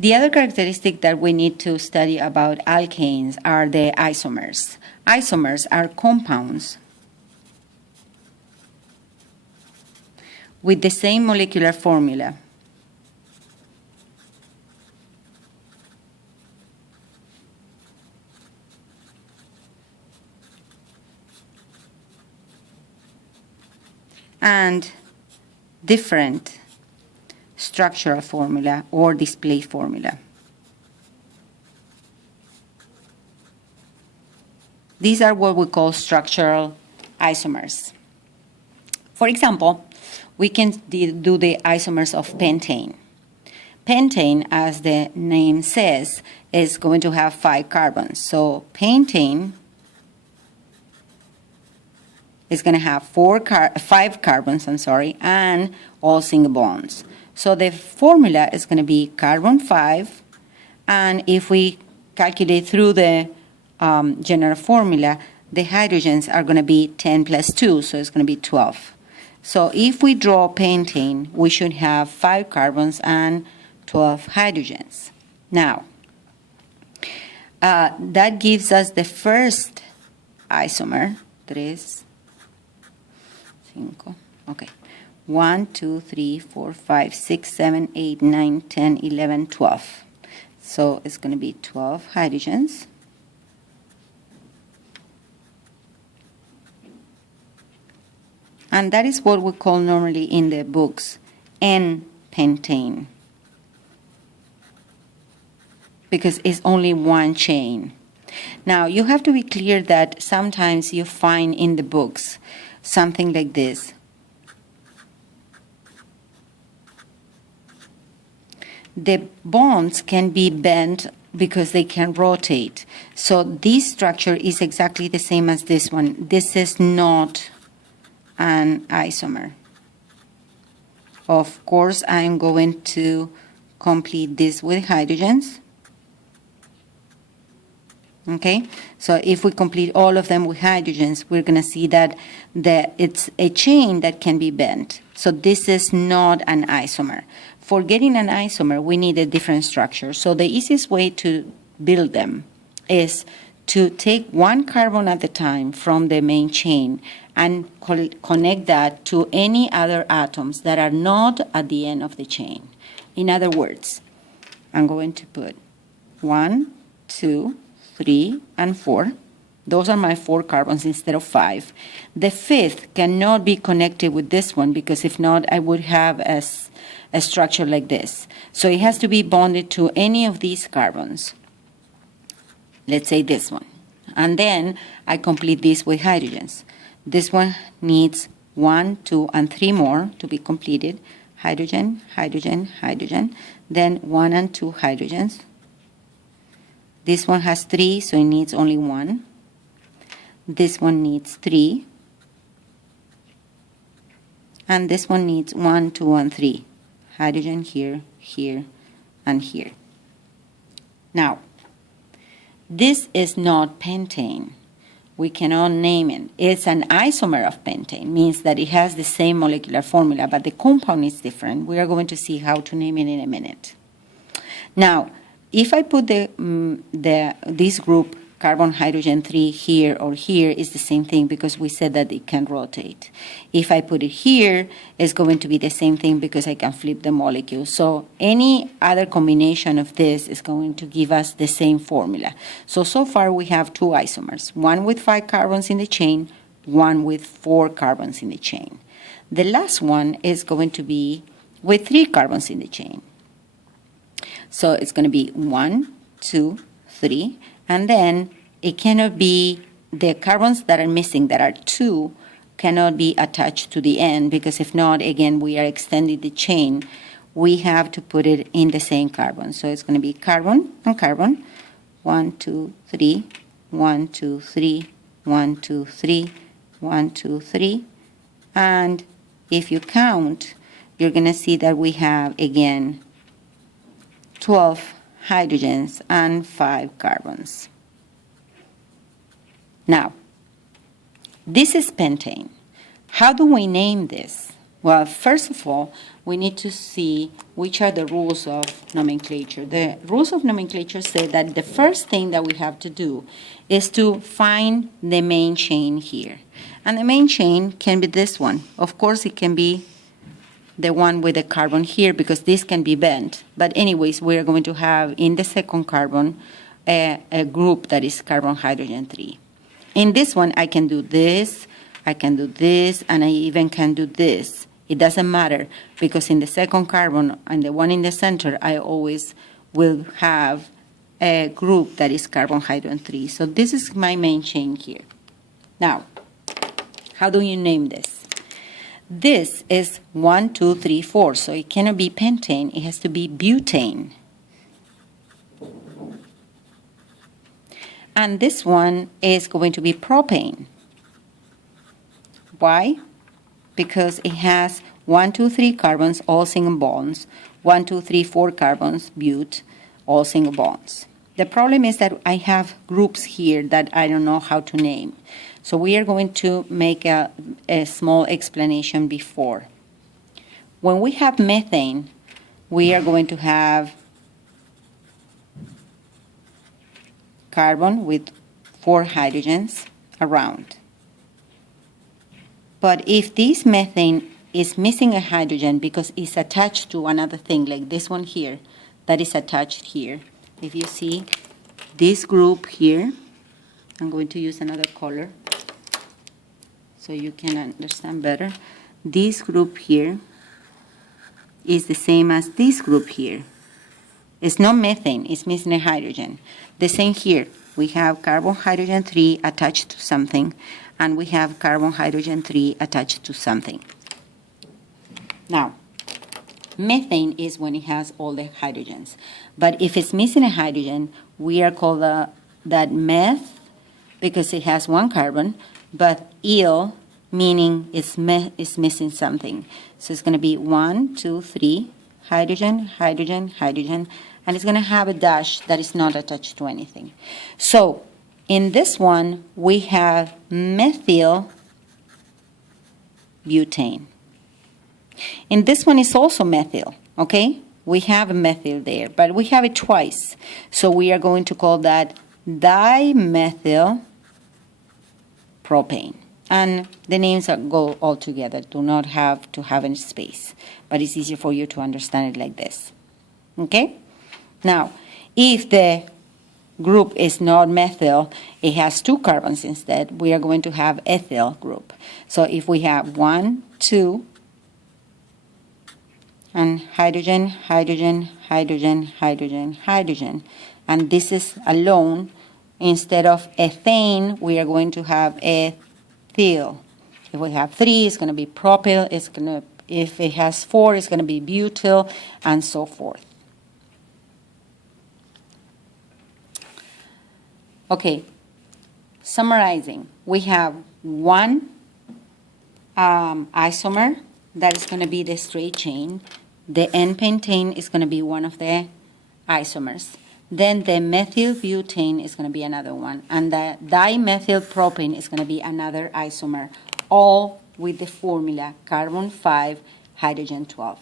The other characteristic that we need to study about alkanes are the isomers. Isomers are compounds with the same molecular formula. And different structural formula or display formula. These are what we call structural isomers. For example, we can do the isomers of pentane. Pentane, as the name says, is going to have 5 carbons. So pentane is going to have 5 carbons, and all single bonds. So the formula is going to be carbon 5, and if we calculate through the general formula, the hydrogens are going to be 10 plus 2, so it's going to be 12. So if we draw pentane, we should have 5 carbons and 12 hydrogens. Now, that gives us the first isomer, 3, 5, okay. 1, 2, 3, 4, 5, 6, 7, 8, 9, 10, 11, 12. So it's going to be 12 hydrogens. And that is what we call normally in the books N-pentane, because it's only one chain. Now, you have to be clear that sometimes you find in the books something like this. The bonds can be bent because they can rotate. So this structure is exactly the same as this one. This is not an isomer. Of course, I'm going to complete this with hydrogens. Okay, so if we complete all of them with hydrogens, we're going to see that it's a chain that can be bent. So this is not an isomer. For getting an isomer, we need a different structure. So the easiest way to build them is to take one carbon at a time from the main chain and connect that to any other atoms that are not at the end of the chain. In other words, I'm going to put 1, 2, 3, and 4. Those are my 4 carbons instead of 5. The 5th cannot be connected with this one because if not, I would have a structure like this. So it has to be bonded to any of these carbons. Let's say this one. And then I complete this with hydrogens. This one needs 1, 2, and 3 more to be completed. Hydrogen, hydrogen, hydrogen. Then 1 and 2 hydrogens. This one has 3, so it needs only 1. This one needs 3. And this one needs 1, 2, and 3. Hydrogen here, here, and here. Now, this is not pentane. We cannot name it. It's an isomer of pentane, means that it has the same molecular formula, but the compound is different. We are going to see how to name it in a minute. Now, if I put this group, carbon, hydrogen 3 here or here, is the same thing because we said that it can rotate. If I put it here, it's going to be the same thing because I can flip the molecule. So any other combination of this is going to give us the same formula. So far we have 2 isomers, one with 5 carbons in the chain, one with 4 carbons in the chain. The last one is going to be with 3 carbons in the chain. So it's going to be 1, 2, 3, and then it cannot be, the carbons that are missing, that are 2, cannot be attached to the end, because if not, again, we are extending the chain. We have to put it in the same carbon. So it's going to be carbon and carbon, 1, 2, 3, 1, 2, 3, 1, 2, 3, 1, 2, 3. And if you count, you're going to see that we have, again, 12 hydrogens and 5 carbons. Now, this is pentane. How do we name this? Well, first of all, we need to see which are the rules of nomenclature. The rules of nomenclature say that the first thing that we have to do is to find the main chain here. And the main chain can be this one. Of course, it can be the one with the carbon here because this can be bent. But anyways, we're going to have in the second carbon a group that is carbon hydrogen 3. In this one, I can do this, I can do this, and I even can do this. It doesn't matter because in the second carbon and the one in the center, I always will have a group that is carbon hydrogen 3. So this is my main chain here. Now, how do you name this? This is 1, 2, 3, 4. So it cannot be pentane. It has to be butane. And this one is going to be propane. Why? Because it has 1, 2, 3 carbons, all single bonds, 1, 2, 3, 4 carbons, but, all single bonds. The problem is that I have groups here that I don't know how to name. So we are going to make a small explanation before. When we have methane, we are going to have carbon with 4 hydrogens around. But if this methane is missing a hydrogen because it's attached to another thing, like this one here, that is attached here. If you see this group here, I'm going to use another color so you can understand better. This group here is the same as this group here. It's not methane, it's missing a hydrogen. The same here. We have carbon hydrogen 3 attached to something, and we have carbon hydrogen 3 attached to something. Now, methane is when it has all the hydrogens. But if it's missing a hydrogen, we are called that meth because it has 1 carbon, but il meaning it's missing something. So it's going to be 1, 2, 3, hydrogen, hydrogen, hydrogen, and it's going to have a dash that is not attached to anything. So in this one, we have methyl butane. In this one, it's also methyl, okay? We have a methyl there, but we have it twice. So we are going to call that dimethyl propane. And the names go all together, do not have to have any space. But it's easier for you to understand it like this. Okay? Now, if the group is not methyl, it has 2 carbons instead, we are going to have ethyl group. So if we have 1, 2, and hydrogen, hydrogen, hydrogen, hydrogen, hydrogen, and this is alone, instead of ethane, we are going to have ethyl. If we have 3, it's going to be propyl. If it has 4, it's going to be butyl, and so forth. Okay, summarizing, we have 1 isomer that is going to be the straight chain. The N-pentane is going to be one of the isomers. Then the methyl butane is going to be another one. And the dimethyl propane is going to be another isomer, all with the formula carbon 5, hydrogen 12.